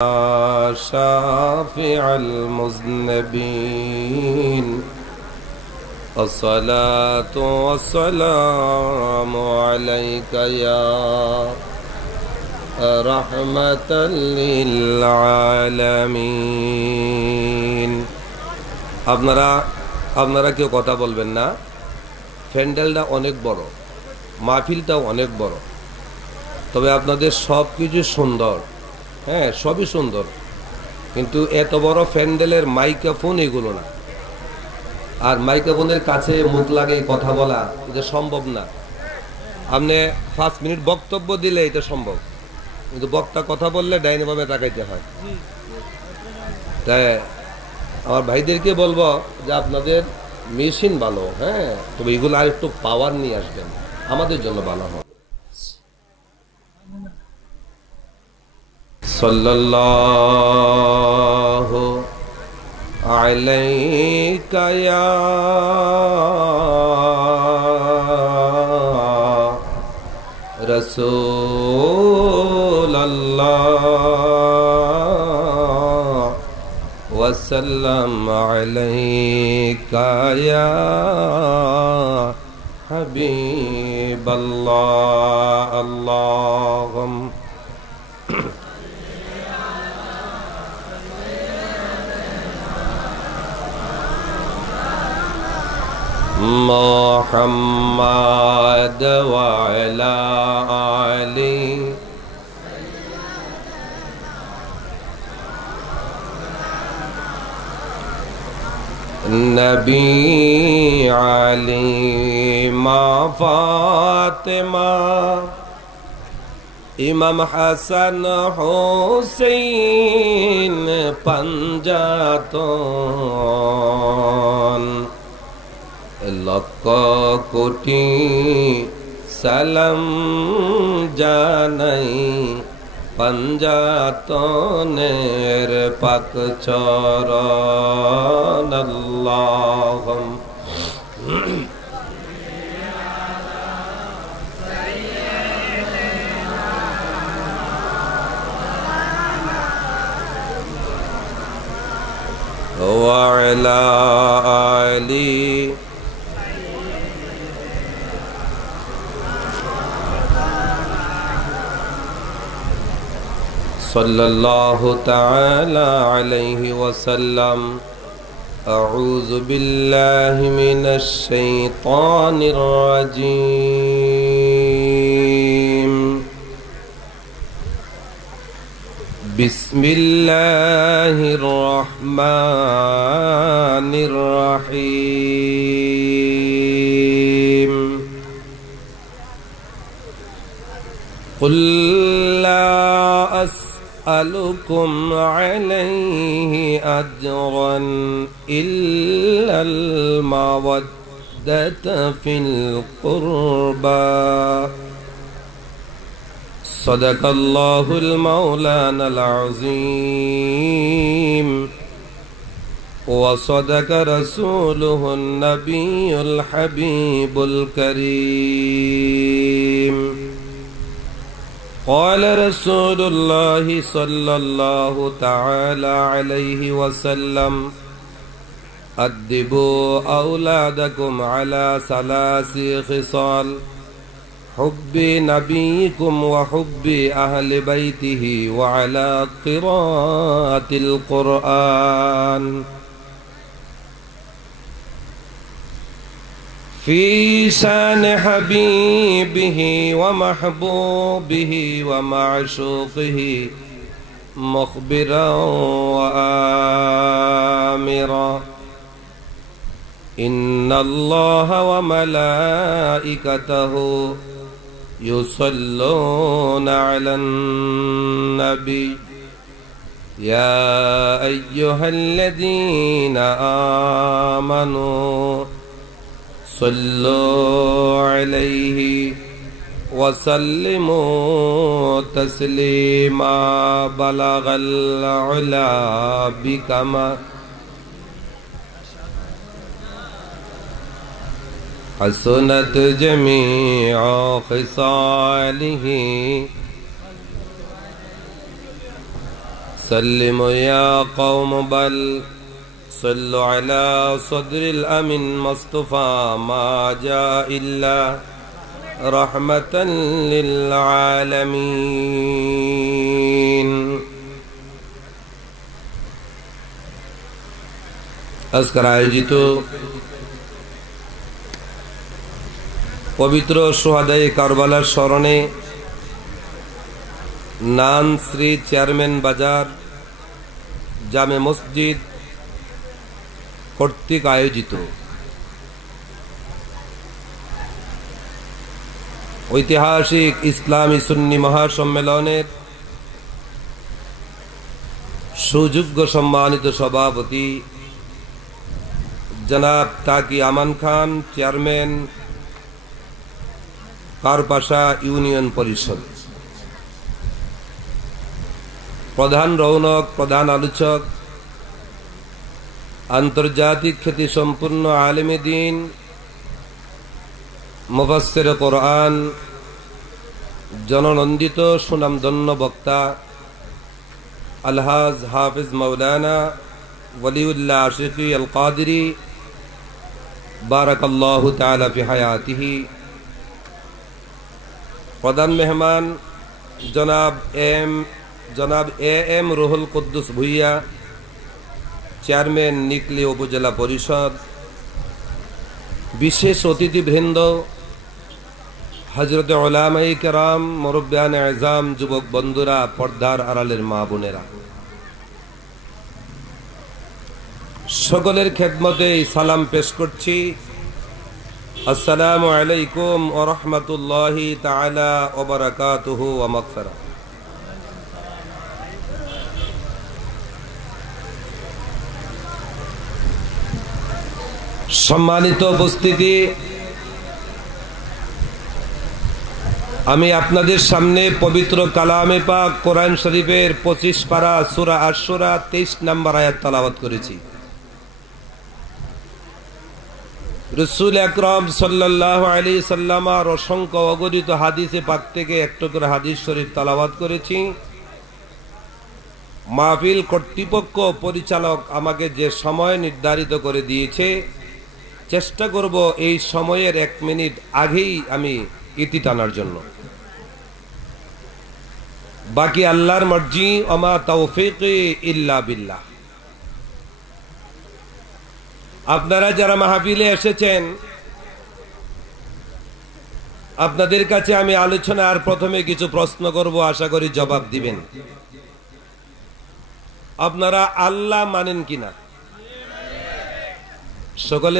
شافع المذنبين الصلاة والسلام عليك يا رحمة للعالمين। আপনারা কেউ কথা বলবেন না। প্যান্ডেলটা অনেক বড়, মাহফিলটাও অনেক বড়, তবে আপনাদের সব কিছু সুন্দর, হ্যাঁ সবই সুন্দর, কিন্তু এত বড় প্যান্ডেলের মাইক্রোফোন এগুলো না। আর মাইক্রোফোনের কাছে মুখ লাগিয়ে কথা বলা এটা সম্ভব না। আপনি 5 মিনিট বক্তব্য দিলে এটা সম্ভব, কিন্তু বক্তা কথা বললে ডাইনিভাবে তাকাইতে হয়। তাই আমার ভাইদেরকে বলবো যে আপনাদের মেশিন ভালো, হ্যাঁ, তবে এগুলো আর একটু পাওয়ার নিয়ে আসবেন, আমাদের জন্য ভালো হবে। সাল্লাল্লাহু আলাইকা ইয়া রাসূলুল্লাহ ওয়া সাল্লাম আলাইকা ইয়া হাবিবাল্লাহ। আল্লাহুম্মা محمد وعلى آله نبي علي ما فاطمة ইমাম হাসান হুসাইন পাঞ্জাতন লক্ষ কোটি সালাম জানাই পাঞ্জাতনের পাক চরণ। আল্লাহুম্মা ওয়া আলা আলি सल्लल्लाहु ताला अलैहि वसल्लम। अऊज़ु बिल्लाहि मिनश शैतानिर रजीम। बिस्मिल्लाहिर रहमानिर रहीम। कुल ला أسألكم عليه أجرا إلا المودة في القربى صدق الله المولانا العظيم وصدق رسوله النبي الحبيب الكريم। قال رسول الله صلى الله تعالى عليه وسلم أدبوا أولادكم على 3 خصال: حب نبيكم وحب أهل بيته وعلى قراءة القرآن. في شان حبيبه ومحبوبه ومعشوقه مخبرا وآمرا: إن الله وملائكته يصلون على النبي يا أيها الذين آمنوا صلوا عليه وسلموا تسليما بلغ العلا بكما حسنت جميع خصاله سلموا يا قوم بل صلوا على صدر الأمين مصطفى ما جاء إلا رحمة للعالمين আজকের আয়োজিত পবিত্র সুহাদায়ে কারবালার স্মরণে নান শ্রী চেয়ারম্যান বাজার জামে মসজিদ কর্তৃক আয়োজিত ঐতিহাসিক ইসলামী সুন্নি মহাসম্মেলনের সুযোগ্য সম্মানিত সভাপতি জনাব তাকি আমান খান, চেয়ারম্যান কারপাশা ইউনিয়ন পরিষদ, প্রধান রৌনক, প্রধান আলোচক, আন্তর্জাতিক খ্যাতি সম্পূর্ণ আলেমে দ্বীন, মুফাসসির কোরআন, জননন্দিত সুনামধন্য বক্তা আলহাজ হাফিজ মাওলানা ওয়ালিউল্লাহ আশিকি আল কাদিরি বারাকাল্লাহু তাআলা ফি হায়াতিহি, প্রধান মেহমান জনাব A M Ruhul Quddus Bhuiyan, chairman Nikli upazila Parishad, বিশেষ অতিথিবৃন্দ, হযরত উলামায়ে কেরাম, মুরব্বিয়ানে আযম, যুবক বন্ধুরা, পর্দার আড়ালের মা বোনেরা, সকলের খেদমতে সালাম পেশ করছি। আসসালামু আলাইকুম ওয়া রাহমাতুল্লাহি তাআলা ওয়া বারাকাতুহু ওয়া মাগফিরাহ। সম্মানিত উপস্থিতি, আমি আপনাদের সামনে পবিত্র কালামে পাক কোরআন শরীফের 25 পারা সূরা আশ-শুরা 23 নম্বর আয়াত তেলাওয়াত করেছি। রাসূল আকরাম সাল্লাল্লাহু আলাইহি সাল্লামের অসংখ্য অগণিত হাদিসে পাক থেকে একটু করে হাদিস শরীফ তেলাওয়াত করেছি। মাহফিল কর্তৃপক্ষ পরিচালক আমাকে যে সময় নির্ধারিত করে দিয়েছে, চেষ্টা করব এই সময়ের 1 মিনিট আগেই আমি ইতি টানার জন্য। বাকি আল্লাহর মর্জি, ওমা তাওফীকি ইল্লা বিল্লাহ। আপনারা যারা মাহফিলে এসেছেন, আপনাদের কাছে আমি আলোচনার প্রথমে কিছু প্রশ্ন করব, আশা করি জবাব দিবেন। আপনারা আল্লাহ মানেন কিনা? সকলে